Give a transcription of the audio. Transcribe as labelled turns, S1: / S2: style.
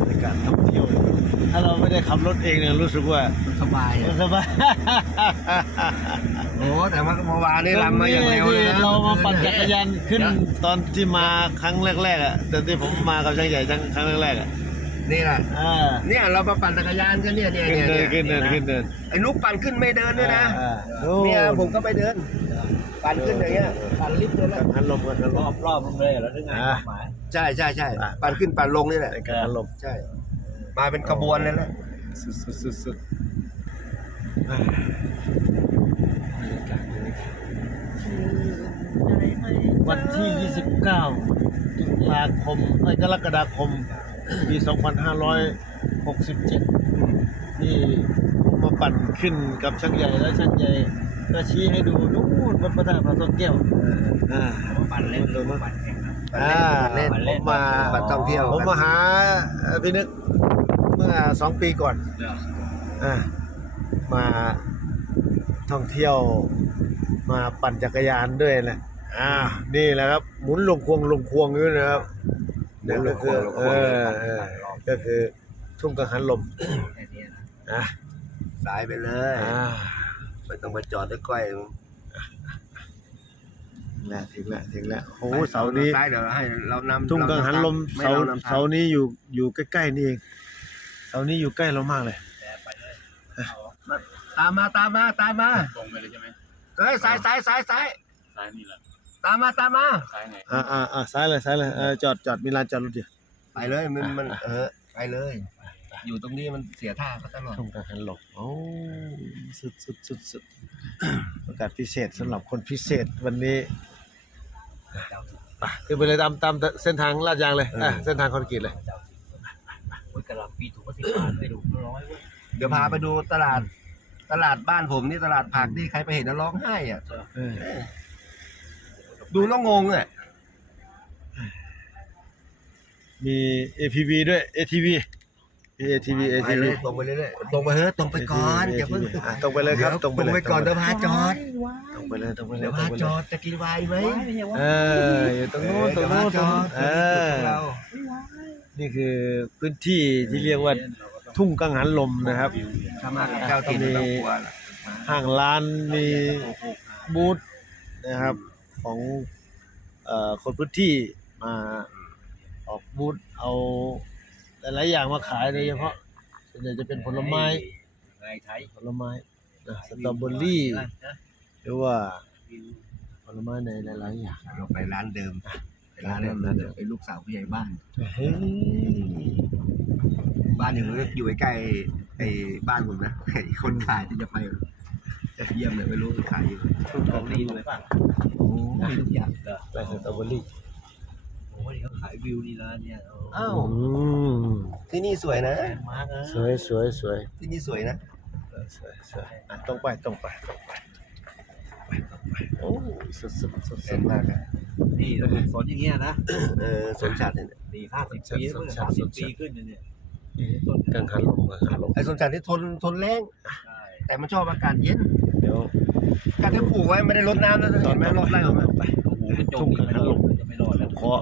S1: บรรยากาศท่องเที่ยวเลยถ้าเราไม่ได้ขับรถเองเนี่ยรู้สึกว่า
S2: สบาย
S1: มันสบาย
S2: โอ้แต่ว่าเมื่อวานนี่ลำมาอย่างเร็วเลยนะ
S1: เรามาปั่นจักรยานขึ้นตอนที่มาครั้งแรกๆอะแต่ที่ผมมากับช่างใหญ่ครั้งแรกๆอะ
S2: นี่แหละ
S1: อ่า
S2: เนี่ยเรามาปั่นจักรยานกันเนี่ยเนี่ย
S1: ขึ้น
S2: เนี่ย
S1: เดินขึ้นเดินขึ้นเดิน
S2: ไอ้นุ๊กปั่นขึ้นไม่เดินด้วยนะ
S1: อ่า
S2: เมียผมก็ไม่เดิน ปั่นขึ้นอย่างเงี้ยปั่นลิฟต์เลยนะ
S1: หันลมกันหันล
S3: รอ
S1: ม
S3: บรอบมันเลยแล้วนึกไง
S1: อะ
S3: หมาย
S2: ใช่ใช่ใช่
S1: อะ
S2: ปั่นขึ้นปั่นลงนี่แหละ
S1: ในการหันลม
S2: ใช่ มาเป็นขบวนเลยนะ
S1: สุดสุดสุดสุดอ่าวันที่ 29ตุลาคมไอ้ยกรกฎาคม ปี 2567 นี่ผมมาปั่นขึ้นกับช่างใหญ่แล้วช่างใหญ่ ก็ชี้ให้ดูนู่นวัดพระธาตุพระส้มแก้วอ่า
S3: ปั่นเล่นหรือว่าปั่นแข่งครับ
S1: อ่า
S2: เล่น
S1: ผมมา
S2: ปั่นท่องเที่ยว
S1: ผมมาหาเอ่อพี่นึกเมื่อสองปีก่อนอ่ามาท่องเที่ยว มาปั่นจักรยานด้วยแหละอ่านี่แหละครับ หมุนลงควงลงควงอยู่นะครับ
S2: หมุนลงควงลงควง
S1: เออเออก็คือทุ่งกังหันลม
S3: แค่นี้นะ
S1: อะ
S2: สายไปเลย
S1: อ่า
S2: ไม่ต้องมาจอดตะก้อย
S1: แหละถึงแล้วถึงแล้วโอ้โหเสานี้
S2: ซ้ายเดี๋ยวให้เรานำ
S1: ทุ่งกังหันลม
S2: ไเสารนำทง
S1: เสานี้อยู่อยู่ใกล้ๆนี่เองเสานี้อยู่ใกล้เรามากเลย
S3: แต่ไปเลย
S2: ตามมาตามมาตามมา
S4: ตรงไปเลยใช่ไหม
S2: เฮ้ยซ้ายซ้ายซ้ายซ้าย
S4: ซ้ายนี่แหละ
S2: ตามมาตามมา
S4: ซ้ายไหน
S1: อ่าอ่าอ่าซ้ายเลยซ้ายเลยเออจอดจอดมีลานจอดรถอยู่
S2: ไปเลยมันมันเออไปเลย อยู่ตรงนี้มันเสียท่าเขาตลอด
S1: ทุ่งกังหันลมโอ้สุดสุดสุดสุดประกาศพิเศษสำหรับคนพิเศษวันนี้ไปขึ้นไปเลยตามตามเส้นทางลาดยางเลยอะเส้นทางคอนกรีตเลย
S3: เจ้าโอ้ยกระลำปีถูกก็สิบบาทไม่ดูร้อยเว้ย
S2: เดี๋ยวพาไปดูตลาด ตลาดบ้านผมนี่ตลาดผักนี่ใครไปเห็นแล้วร้องไห้อะ
S1: เออ
S2: ดูแล้วงงอะ
S1: มี APV ด้วย ATV มี ATV
S2: ไป
S1: ATV
S2: เลยตรงไปเรื่อยๆตรงไปเฮ้ยตรงไปก่อนอย่าเพิ่ง
S1: อะตรงไปเลยครับ
S2: ดี๋ว
S1: ตรงไปเลย
S2: ไปก่อนเดี๋ยวพาจอด
S1: ตรงไปเลยตรงไปเลย
S2: เดี๋ยว
S1: ตร
S2: พาง
S1: ไป
S2: จ
S1: เล
S2: อยดจะกินวายไหม
S3: ไม่ใช่ว่า
S1: เอออยู่ตรงนู้นตรง
S2: เดี๋ยว
S1: นู้
S2: พาน
S1: ต
S2: จ
S1: รง
S2: อ
S1: นู้
S2: ด
S1: นเออ
S2: เรา
S1: นี่คือพื้นที่ที่เรียกว่าทุ่งกังหันลมนะครับ
S2: ถ้ามากับเจ้าถิ่น
S1: มี
S2: เรากลัวล่ะ
S1: ห้างร้านมีบูธนะครับของเอ่อคนพื้นที่มาออกบูธเอา หลายๆอย่างมาขายโดยเฉพาะส่วนใหญ่จะเป็นผลไม้
S3: ไงไทย
S1: ผลไม้นะสตรอเบอรี่หรือว่าผลไม้ในหลายๆอย่าง
S2: เราไปร้านเดิมไปร้านเดิมร้านเดิมเป็นลูกสาวผู้ใหญ่บ้าน
S1: เฮ้ย
S2: บ้านอยู่อยู่ใกล้ๆไอ้บ้านผมนะไอ้คนขายที่จะไปเยี่ยมเลยไม่รู้ขายอยู่
S3: ของดีเลยป่ะ
S2: โอ้มีทุกอย่าง
S3: เหรอ
S1: ได้สตรอเบอรี่
S3: โอ้ยเขาขายวิวนี่ร้านเนี่ย
S2: อ้าว
S1: อืม
S2: ที่นี่สวยนะ
S3: แพงมากนะ
S1: สวยสวยสวย
S2: ที่นี่สวยนะ
S1: สวยสวยอะตรงไปตรงไปตรงไปไปตรงไปโอ้สุดสุดสุด
S2: ส
S1: สุ
S2: ว
S1: ด
S2: ยมากอะ
S3: นี่ระบบสนอย่างเงี้ยนะ
S2: เออสวนสัตว์เนี่ย
S3: สี่ห้าสิบปีเมื่อสามสิบปีขึ้นเนี่ย
S1: กังหันลมกังหันลม
S2: ไอ้สวนสัตว์ที่ทนทนแรง
S3: ใช่
S2: แต่มันชอบอากาศเย็น
S1: เดี๋ยว
S2: การที่ปลูกไว้ไม่ได้รดน้ำแล้วเห็นไหมรดไล่ออกมา
S1: ไป
S3: โอ้โหมันจมจะไม่รอดจะไม่รอดแล้ว
S1: ขอ